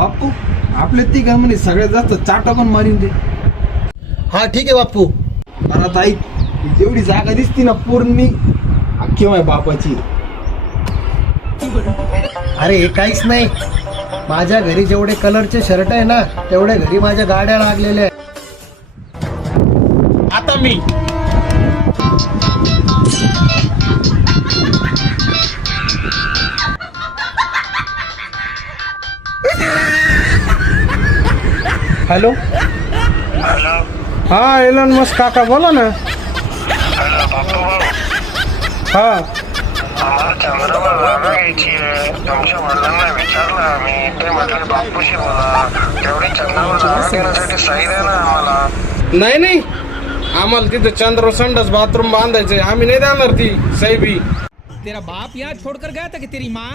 बापू आपले ती का म्हणे सगळ्यात जास्त चाटा पण मारीन ते. हा ठीक आहे बापू. मला ताई जेवढी जागा दिसती ना पूर्ण अख्खी माझ्या बापाची. अरे हे काहीच नाही. माझ्या घरी जेवढे कलरचे शर्ट आहे ना तेवढे घरी माझ्या गाड्या लागलेल्या आहे. आता मी हॅलो हॅलो हा एलन मस्क काका बोला ना. हॅलो बापू भाऊ, हा आम्हाला चंद्रावर जागा घ्यायची आहे. तुमच्या वडिलांना विचारलं आम्ही, ते म्हटले बापूशी बोला. तेवढी चंद्रावर जागा घेण्यासाठी सही द्या ना आम्हाला. नाही नाही, आम्हाला तिथं चंद्र संडास बाथरूम बांधायचंय. आम्ही नाही देणार ती साहेबी. तेरा बाप यहाँ छोड़कर गया था कि तेरी माँ?